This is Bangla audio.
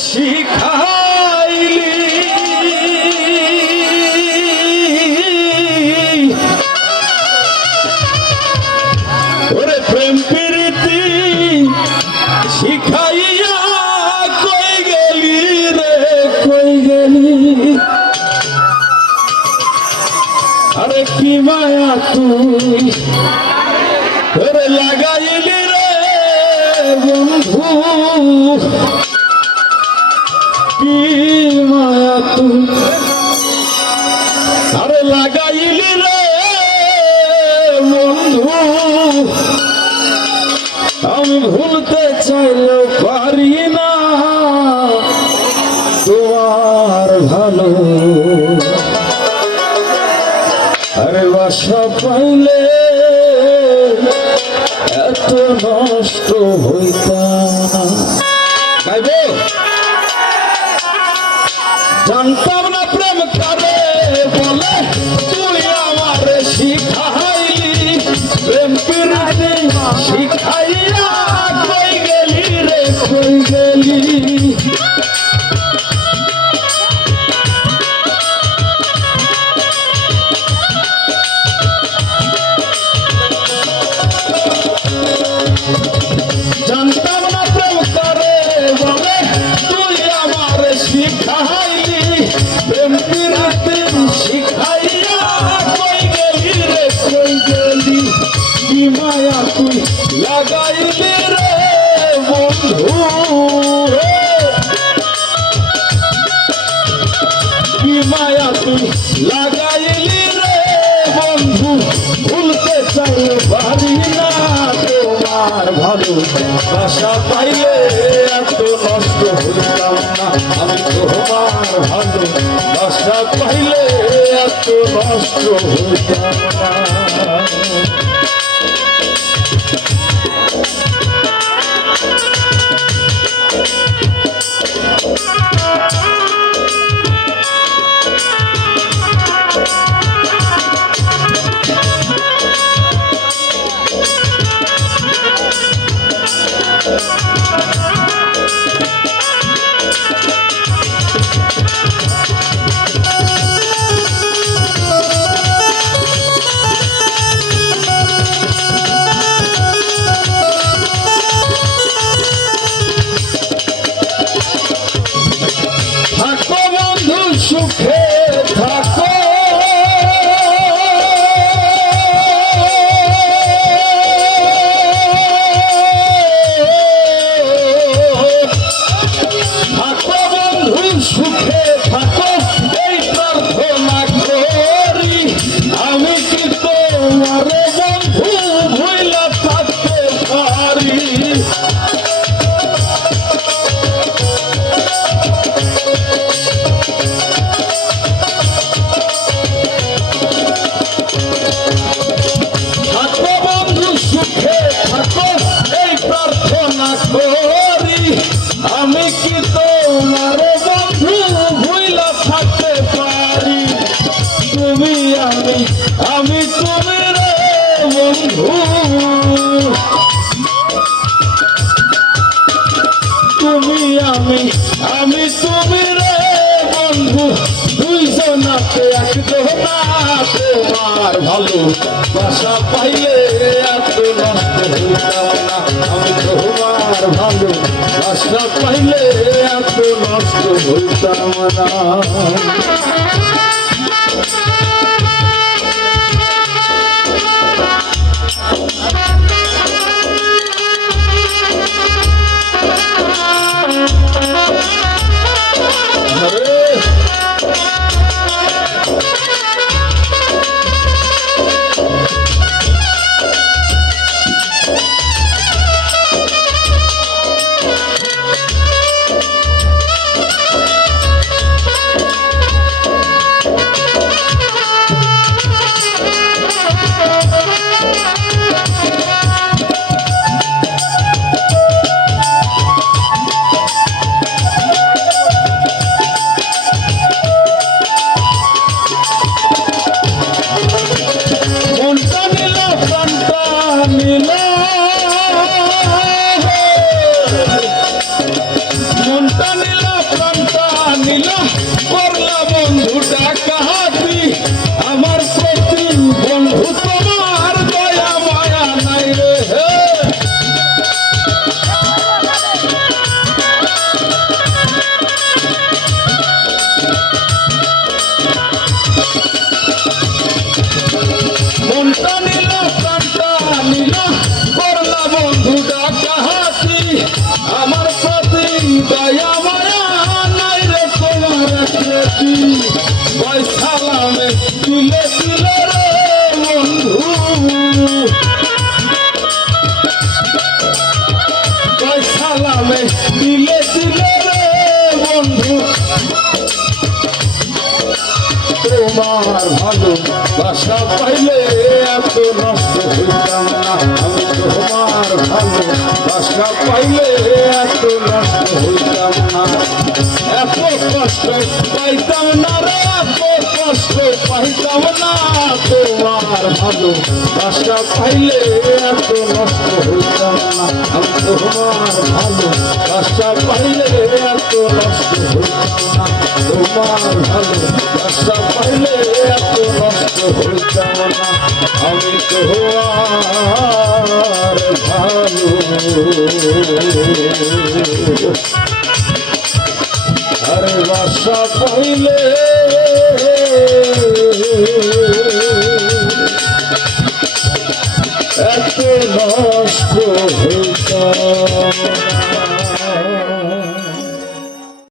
শিখাইলি ওরে প্রেম প্রীতি শিখাইয়া কই গেলি রে কই গেলি আরে কি মায়া তুই ওরে লাগাইলি রে বন্ধু কি মায়া তুই আরে লাগাইলি রে বন্ধু আমি ভুলতে চাইলেও পারি না তোমার ভালো আরে বাসা পাইলে এত নষ্ট হইতাম গাইবে জানতাম না প্রেম কারে বলে তুই আমার শিখাইলি প্রেম প্রীতি শিখাইয়া কই গেলি রে কই গেলি জানতাম না প্রেম করে বলে তুই আমার শিখাইলি প্রেম প্রীতি শিখাইয়া কই গেলি রে কই গেলি কি মায়া তুই লাগাইলি রে বন্ধু কি মায়া তুই লাগাইলি রে বন্ধু ভুলতে চাই পারি না তোমার ভালো বাসা পাইলে এত নষ্ট হইতাম না আমি তোমার ভালো বাসা পাইলে এত নষ্ট হইতাম না সুখে থাকো থাকো বন্ধু সুখে থাকো এই প্রার্থনা করি আমি কি তোমার বন্ধু ভুইলা থাকতে পারি আমি কি তোমার বন্ধু ভুইলা থাকতে পারি তুমি আমি তুমি রে বন্ধু তুমি আমি তুমি রে বন্ধু দুইজনাতে একজনা তোমার ভালো বাসা পাইলে এত নষ্ট হইতাম না আমি তোমার ভালো বাসা পাইলে এত নষ্ট হইতাম না নামে দিলে দিলে রে বন্ধু তোমার ভালো বাসা পাইলে এত নষ্ট হইতাম না আমি তোমার ভালো বাসা পাইলে এত নষ্ট হইতাম না এত কষ্ট পাইতাম না রে এত কষ্ট পাইতাম না তোমার ভালো বাসা পাইলে এত নষ্ট হইতাম না আমি তোমার ভালো বাসা পাইলে এত নষ্ট হইতাম না তোমার ভালো বাসা পাইলে এত নষ্ট হইতাম না আমি তোমার ভালো আরে বাসা পাইলে